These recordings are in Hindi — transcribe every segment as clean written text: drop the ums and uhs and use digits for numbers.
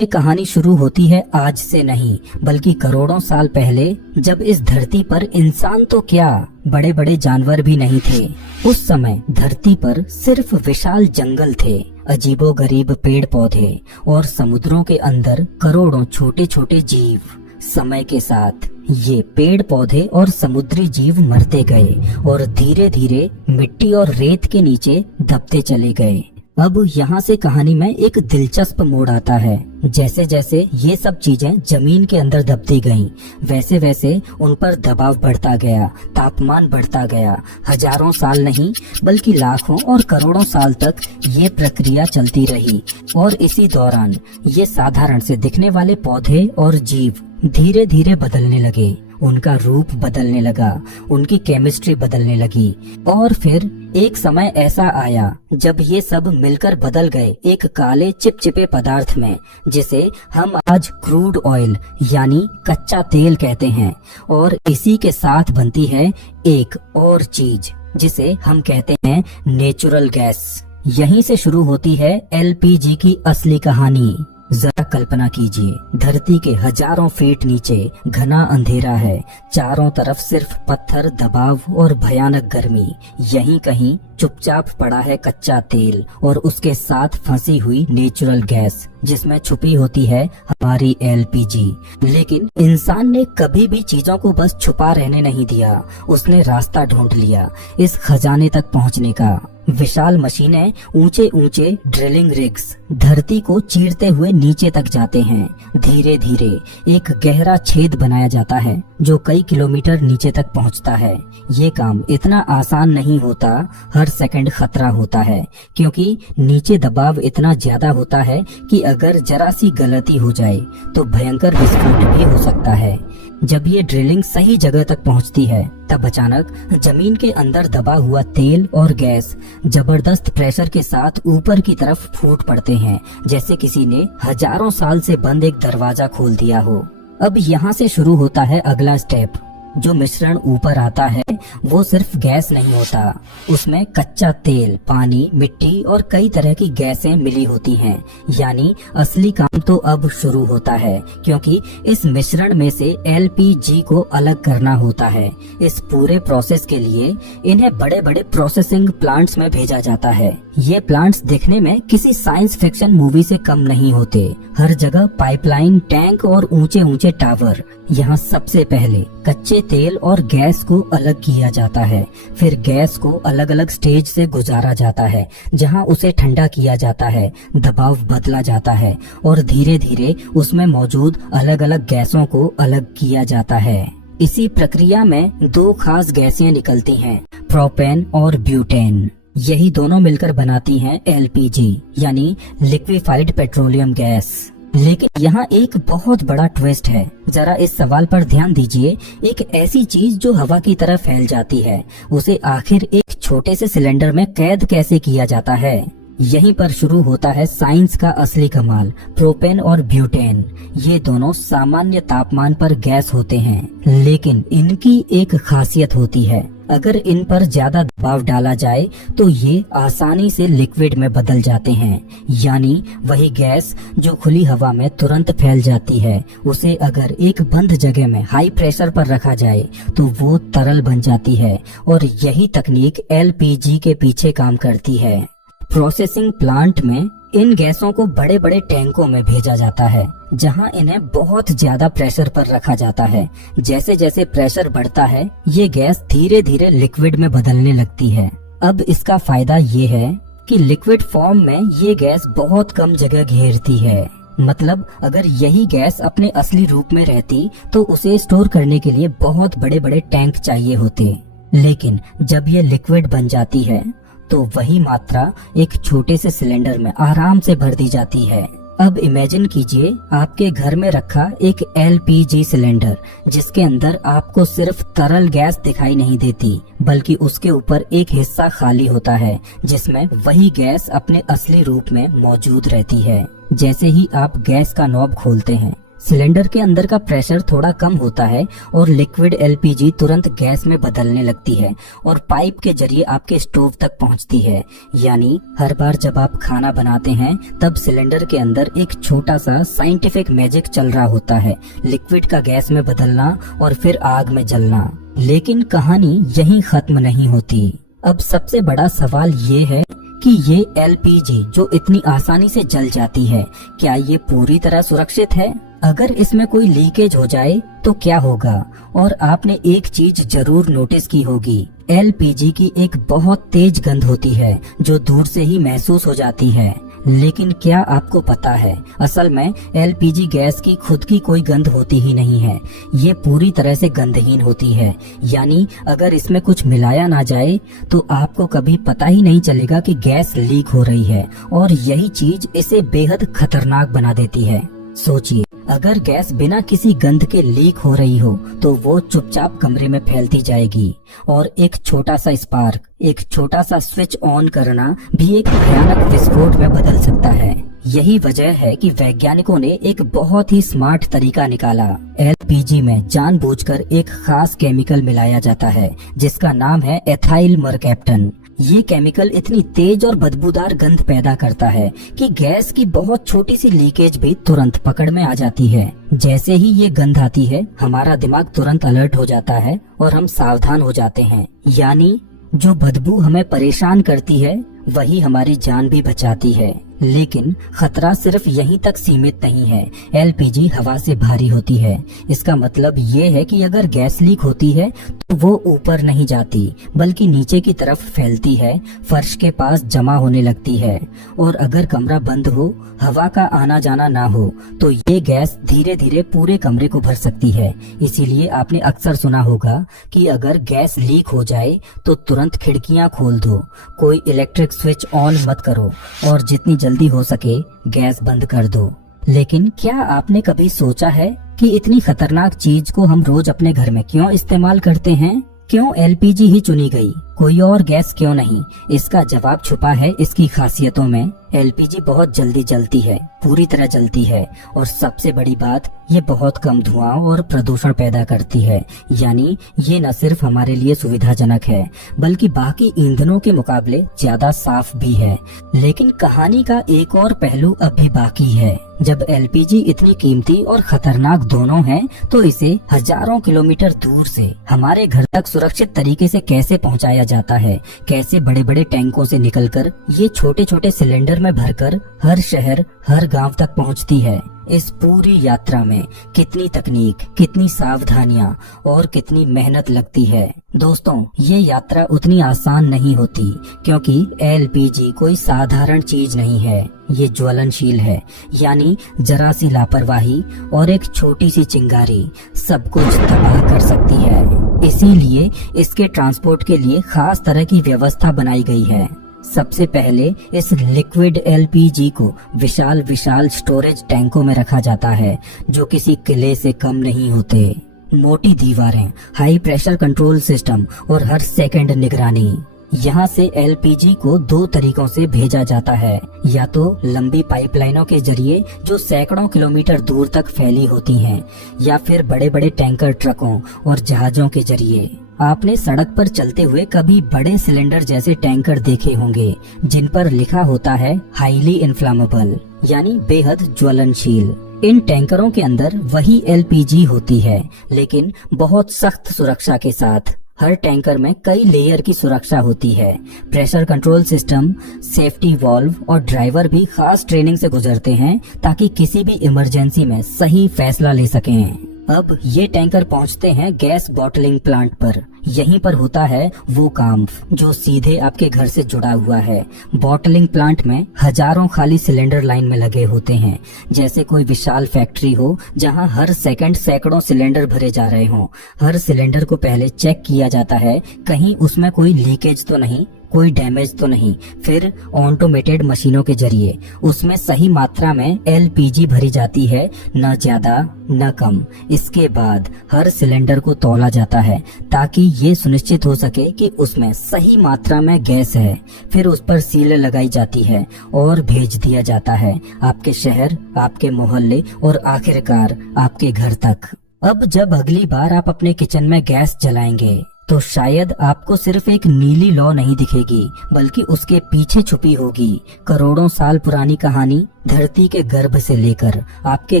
ये कहानी शुरू होती है आज से नहीं बल्कि करोड़ों साल पहले, जब इस धरती पर इंसान तो क्या बड़े बड़े जानवर भी नहीं थे। उस समय धरती पर सिर्फ विशाल जंगल थे, अजीबोगरीब पेड़ पौधे और समुद्रों के अंदर करोड़ों छोटे छोटे जीव। समय के साथ ये पेड़ पौधे और समुद्री जीव मरते गए और धीरे धीरे मिट्टी और रेत के नीचे दबते चले गए। अब यहाँ से कहानी में एक दिलचस्प मोड़ आता है। जैसे जैसे ये सब चीजें जमीन के अंदर दबती गईं, वैसे वैसे उन पर दबाव बढ़ता गया, तापमान बढ़ता गया। हजारों साल नहीं बल्कि लाखों और करोड़ों साल तक ये प्रक्रिया चलती रही और इसी दौरान ये साधारण से दिखने वाले पौधे और जीव धीरे धीरे बदलने लगे। उनका रूप बदलने लगा, उनकी केमिस्ट्री बदलने लगी और फिर एक समय ऐसा आया जब ये सब मिलकर बदल गए एक काले चिपचिपे पदार्थ में, जिसे हम आज क्रूड ऑयल यानी कच्चा तेल कहते हैं। और इसी के साथ बनती है एक और चीज जिसे हम कहते हैं नेचुरल गैस। यहीं से शुरू होती है एलपीजी की असली कहानी। जरा कल्पना कीजिए, धरती के हजारों फीट नीचे घना अंधेरा है, चारों तरफ सिर्फ पत्थर, दबाव और भयानक गर्मी। यहीं कहीं चुपचाप पड़ा है कच्चा तेल और उसके साथ फंसी हुई नेचुरल गैस, जिसमें छुपी होती है हमारी एलपीजी। लेकिन इंसान ने कभी भी चीजों को बस छुपा रहने नहीं दिया, उसने रास्ता ढूंढ लिया इस खजाने तक पहुंचने का। विशाल मशीनें, ऊंचे ऊंचे ड्रिलिंग रिग्स धरती को चीरते हुए नीचे तक जाते हैं। धीरे धीरे एक गहरा छेद बनाया जाता है जो कई किलोमीटर नीचे तक पहुंचता है। ये काम इतना आसान नहीं होता, हर सेकंड खतरा होता है, क्योंकि नीचे दबाव इतना ज्यादा होता है कि अगर जरा सी गलती हो जाए तो भयंकर विस्फोट भी हो सकता है। जब ये ड्रिलिंग सही जगह तक पहुंचती है तब अचानक जमीन के अंदर दबा हुआ तेल और गैस जबरदस्त प्रेशर के साथ ऊपर की तरफ फूट पड़ते हैं, जैसे किसी ने हजारों साल से बंद एक दरवाजा खोल दिया हो। अब यहाँ से शुरू होता है अगला स्टेप। जो मिश्रण ऊपर आता है वो सिर्फ गैस नहीं होता, उसमें कच्चा तेल, पानी, मिट्टी और कई तरह की गैसें मिली होती हैं। यानी असली काम तो अब शुरू होता है, क्योंकि इस मिश्रण में से एलपीजी को अलग करना होता है। इस पूरे प्रोसेस के लिए इन्हें बड़े बड़े प्रोसेसिंग प्लांट्स में भेजा जाता है। ये प्लांट्स दिखने में किसी साइंस फिक्शन मूवी से कम नहीं होते। हर जगह पाइपलाइन, टैंक और ऊंचे ऊंचे टावर। यहाँ सबसे पहले कच्चे तेल और गैस को अलग किया जाता है, फिर गैस को अलग अलग स्टेज से गुजारा जाता है, जहाँ उसे ठंडा किया जाता है, दबाव बदला जाता है और धीरे धीरे उसमें मौजूद अलग अलग गैसों को अलग किया जाता है। इसी प्रक्रिया में दो खास गैसें निकलती हैं, प्रोपेन और ब्यूटेन। यही दोनों मिलकर बनाती हैं एलपीजी यानी लिक्विफाइड पेट्रोलियम गैस। लेकिन यहाँ एक बहुत बड़ा ट्विस्ट है। जरा इस सवाल पर ध्यान दीजिए, एक ऐसी चीज जो हवा की तरह फैल जाती है, उसे आखिर एक छोटे से सिलेंडर में कैद कैसे किया जाता है? यहीं पर शुरू होता है साइंस का असली कमाल। प्रोपेन और ब्यूटेन ये दोनों सामान्य तापमान पर गैस होते हैं, लेकिन इनकी एक खासियत होती है, अगर इन पर ज्यादा दबाव डाला जाए तो ये आसानी से लिक्विड में बदल जाते हैं। यानी वही गैस जो खुली हवा में तुरंत फैल जाती है, उसे अगर एक बंद जगह में हाई प्रेशर पर रखा जाए तो वो तरल बन जाती है। और यही तकनीक एलपीजी के पीछे काम करती है। प्रोसेसिंग प्लांट में इन गैसों को बड़े बड़े टैंकों में भेजा जाता है, जहां इन्हें बहुत ज्यादा प्रेशर पर रखा जाता है। जैसे जैसे प्रेशर बढ़ता है, ये गैस धीरे धीरे लिक्विड में बदलने लगती है। अब इसका फायदा ये है कि लिक्विड फॉर्म में ये गैस बहुत कम जगह घेरती है। मतलब अगर यही गैस अपने असली रूप में रहती तो उसे स्टोर करने के लिए बहुत बड़े बड़े टैंक चाहिए होते। लेकिन जब ये लिक्विड बन जाती है तो वही मात्रा एक छोटे से सिलेंडर में आराम से भर दी जाती है। अब इमेजिन कीजिए आपके घर में रखा एक एलपीजी सिलेंडर, जिसके अंदर आपको सिर्फ तरल गैस दिखाई नहीं देती, बल्कि उसके ऊपर एक हिस्सा खाली होता है जिसमें वही गैस अपने असली रूप में मौजूद रहती है। जैसे ही आप गैस का नॉब खोलते हैं, सिलेंडर के अंदर का प्रेशर थोड़ा कम होता है और लिक्विड एलपीजी तुरंत गैस में बदलने लगती है और पाइप के जरिए आपके स्टोव तक पहुंचती है। यानी हर बार जब आप खाना बनाते हैं तब सिलेंडर के अंदर एक छोटा सा साइंटिफिक मैजिक चल रहा होता है, लिक्विड का गैस में बदलना और फिर आग में जलना। लेकिन कहानी यहीं खत्म नहीं होती। अब सबसे बड़ा सवाल ये है कि ये एलपीजी जो इतनी आसानी से जल जाती है, क्या ये पूरी तरह सुरक्षित है? अगर इसमें कोई लीकेज हो जाए तो क्या होगा? और आपने एक चीज जरूर नोटिस की होगी, एलपीजी की एक बहुत तेज गंध होती है जो दूर से ही महसूस हो जाती है। लेकिन क्या आपको पता है, असल में एलपीजी गैस की खुद की कोई गंध होती ही नहीं है। ये पूरी तरह से गंधहीन होती है। यानी अगर इसमें कुछ मिलाया ना जाए तो आपको कभी पता ही नहीं चलेगा कि गैस लीक हो रही है, और यही चीज इसे बेहद खतरनाक बना देती है। सोचिए, अगर गैस बिना किसी गंध के लीक हो रही हो तो वो चुपचाप कमरे में फैलती जाएगी, और एक छोटा सा स्पार्क, एक छोटा सा स्विच ऑन करना भी एक भयानक विस्फोट में बदल सकता है। यही वजह है कि वैज्ञानिकों ने एक बहुत ही स्मार्ट तरीका निकाला। एलपीजी में जानबूझकर एक खास केमिकल मिलाया जाता है जिसका नाम है एथाइल मरकैप्टन। ये केमिकल इतनी तेज और बदबूदार गंध पैदा करता है कि गैस की बहुत छोटी सी लीकेज भी तुरंत पकड़ में आ जाती है। जैसे ही ये गंध आती है, हमारा दिमाग तुरंत अलर्ट हो जाता है और हम सावधान हो जाते हैं। यानी जो बदबू हमें परेशान करती है वही हमारी जान भी बचाती है। लेकिन खतरा सिर्फ यहीं तक सीमित नहीं है। एलपीजी हवा से भारी होती है। इसका मतलब ये है कि अगर गैस लीक होती है तो वो ऊपर नहीं जाती बल्कि नीचे की तरफ फैलती है, फर्श के पास जमा होने लगती है। और अगर कमरा बंद हो, हवा का आना जाना ना हो, तो ये गैस धीरे धीरे पूरे कमरे को भर सकती है। इसीलिए आपने अक्सर सुना होगा कि अगर गैस लीक हो जाए तो तुरंत खिड़कियां खोल दो, कोई इलेक्ट्रिक स्विच ऑन मत करो और जितनी जल्दी हो सके गैस बंद कर दो। लेकिन क्या आपने कभी सोचा है कि इतनी खतरनाक चीज को हम रोज अपने घर में क्यों इस्तेमाल करते हैं? क्यों एलपीजी ही चुनी गई, कोई और गैस क्यों नहीं? इसका जवाब छुपा है इसकी खासियतों में। एलपीजी बहुत जल्दी जलती है, पूरी तरह जलती है, और सबसे बड़ी बात, ये बहुत कम धुआं और प्रदूषण पैदा करती है। यानी ये न सिर्फ हमारे लिए सुविधाजनक है बल्कि बाकी ईंधनों के मुकाबले ज्यादा साफ भी है। लेकिन कहानी का एक और पहलू अभी बाकी है। जब एलपीजी इतनी कीमती और खतरनाक दोनों है तो इसे हजारों किलोमीटर दूर से हमारे घर तक सुरक्षित तरीके से कैसे पहुंचाया जाता है? कैसे बड़े बड़े टैंकों से निकलकर ये छोटे छोटे सिलेंडर में भरकर हर शहर, हर गांव तक पहुंचती है? इस पूरी यात्रा में कितनी तकनीक, कितनी सावधानियां और कितनी मेहनत लगती है। दोस्तों, ये यात्रा उतनी आसान नहीं होती क्योंकि एलपीजी कोई साधारण चीज नहीं है। ये ज्वलनशील है। यानी जरा सी लापरवाही और एक छोटी सी चिंगारी सब कुछ तबाह कर सकती है। इसीलिए इसके ट्रांसपोर्ट के लिए खास तरह की व्यवस्था बनाई गई है। सबसे पहले इस लिक्विड एलपीजी को विशाल विशाल स्टोरेज टैंकों में रखा जाता है जो किसी किले से कम नहीं होते। मोटी दीवारें, हाई प्रेशर कंट्रोल सिस्टम और हर सेकंड निगरानी। यहाँ से एलपीजी को दो तरीकों से भेजा जाता है, या तो लंबी पाइपलाइनों के जरिए जो सैकड़ों किलोमीटर दूर तक फैली होती हैं, या फिर बड़े बड़े टैंकर ट्रकों और जहाजों के जरिए। आपने सड़क पर चलते हुए कभी बड़े सिलेंडर जैसे टैंकर देखे होंगे जिन पर लिखा होता है हाईली इन्फ्लामेबल, यानी बेहद ज्वलनशील। इन टैंकरों के अंदर वही एलपीजी होती है, लेकिन बहुत सख्त सुरक्षा के साथ। हर टैंकर में कई लेयर की सुरक्षा होती है। Pressure control system, safety valve और ड्राइवर भी खास ट्रेनिंग से गुजरते हैं ताकि किसी भी इमरजेंसी में सही फैसला ले सकें। अब ये टैंकर पहुंचते हैं गैस बॉटलिंग प्लांट पर। यहीं पर होता है वो काम जो सीधे आपके घर से जुड़ा हुआ है। बॉटलिंग प्लांट में हजारों खाली सिलेंडर लाइन में लगे होते हैं, जैसे कोई विशाल फैक्ट्री हो जहां हर सेकंड सैकड़ों सिलेंडर भरे जा रहे हों। हर सिलेंडर को पहले चेक किया जाता है, कहीं उसमें कोई लीकेज तो नहीं, कोई डैमेज तो नहीं। फिर ऑटोमेटेड मशीनों के जरिए उसमें सही मात्रा में एलपीजी भरी जाती है, न ज्यादा न कम। इसके बाद हर सिलेंडर को तौला जाता है ताकि ये सुनिश्चित हो सके कि उसमें सही मात्रा में गैस है। फिर उस पर सील लगाई जाती है और भेज दिया जाता है आपके शहर, आपके मोहल्ले और आखिरकार आपके घर तक। अब जब अगली बार आप अपने किचन में गैस जलाएंगे तो शायद आपको सिर्फ एक नीली लौ नहीं दिखेगी, बल्कि उसके पीछे छुपी होगी करोड़ों साल पुरानी कहानी, धरती के गर्भ से लेकर आपके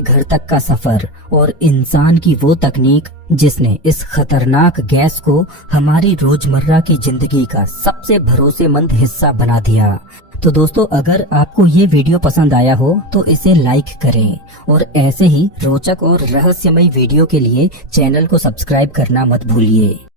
घर तक का सफर और इंसान की वो तकनीक जिसने इस खतरनाक गैस को हमारी रोजमर्रा की जिंदगी का सबसे भरोसेमंद हिस्सा बना दिया। तो दोस्तों, अगर आपको ये वीडियो पसंद आया हो तो इसे लाइक करें और ऐसे ही रोचक और रहस्यमय वीडियो के लिए चैनल को सब्सक्राइब करना मत भूलिए।